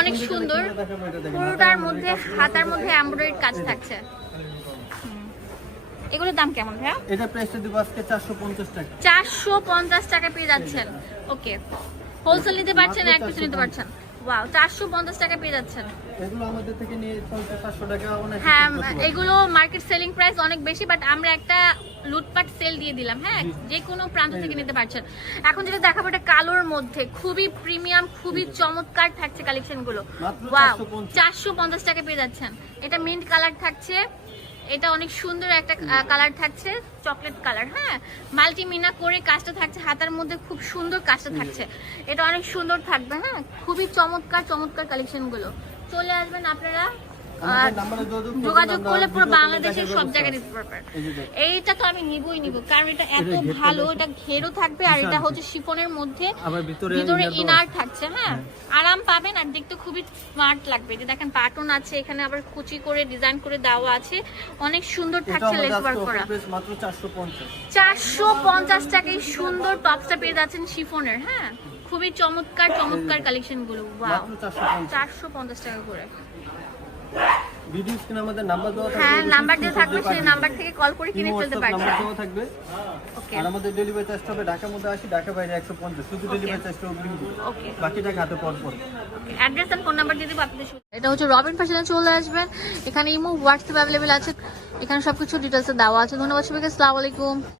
অনেক সুন্দর। পুরোটার মধ্যে হাতার মধ্যে এমব্রয়েড কাজ থাকছে। এগুলোর দাম কেমন ভাইয়া? এটা প্রাইসটা দিব আজকে চারশো পঞ্চাশ টাকা। চারশো পঞ্চাশ টাকা পেয়ে যাচ্ছেন। ওকে। হোলসেল নিতে পারছেন এক পিস নিতে পারছেন। ওয়াও চারশো পঞ্চাশ টাকা পেয়ে যাচ্ছেন। এগুলো আমাদের থেকে নিয়ে পঞ্চাশ চারশো টাকা অনেক হ্যাঁ এগুলো মার্কেট সেলিং প্রাইস অনেক বেশি বাট আমরা একটা লুটপাট সেল দিয়ে দিলাম হ্যাঁ? যে কোনো প্রান্ত থেকে নিতে পারছেন। এখন যেটা দেখাবো এটা কালোর মধ্যে খুবই প্রিমিয়াম খুবই চমৎকার থাকছে কালেকশনগুলো। ওয়াও 450 চারশো পঞ্চাশ। টাকা পেয়ে যাচ্ছেন। এটা মিন্ট কালার থাকছে। এটা অনেক সুন্দর একটা কালার থাকছে চকলেট কালার হ্যাঁ? মাল্টিমিনা করে কাজটা থাকছে, হাতার মধ্যে খুব সুন্দর কাজটা থাকছে। এটা অনেক সুন্দর থাকবে হ্যাঁ? খুবই চমৎকার চমৎকার কালেকশনগুলো চলে আসবেন আপনারা যোগাযোগ করলে পুরো বাংলাদেশের সব জায়গায়। পারবেন। এইটা তো আমি নিবই নিব কারণ এটা এত ভালো এটা ঘেরও থাকবে আর এটা হচ্ছে শিফনের মধ্যে। ভিতরে ইনার থাকছে হ্যাঁ? আরাম পাবেন আর দেখতে খুবই স্মার্ট লাগবে। যে দেখেন বাটন আছে এখানে আবার কুচি করে ডিজাইন করে দেওয়া আছে। অনেক সুন্দর থাকছে আমাদের লেস ওয়ার্ক করা। চারশো পঞ্চাশ। টাকায় সুন্দর টপসটা পেয়ে যাচ্ছেন শিফনের হ্যাঁ? খুবই চমৎকার চমৎকার কালেকশনগুলো ওয়াও চারশো পঞ্চাশ টাকা করে। ভিডিও স্ক্রিনে আমাদের নাম্বার দেওয়া থাকবে হ্যাঁ নাম্বার দেওয়া থাকবে সেই নাম্বার থেকে কল করে কিনে ফেলতে পারবে নাম্বার দেওয়া থাকবে। ওকে আর আমাদের ডেলিভারি চার্জ হবে ঢাকার মধ্যে আসি ঢাকা বাইরে একশো পঞ্চাশ। শুধু ডেলিভারি চার্জটা অগ্রিম ওকে বাকি টাকা হাতে পর পর। অ্যাড্রেস আর ফোন নাম্বার দিয়ে দেবো আপনি এটা হচ্ছে রবিন ফ্যাশনে চলে আসবেন। এখানে ইমো হোয়াটসঅ্যাপ অ্যাভেলেবেল আছে। এখানে সবকিছু ডিটেলসে দেওয়া আছে। ধন্যবাদ সবাইকে আসসালামু আলাইকুম।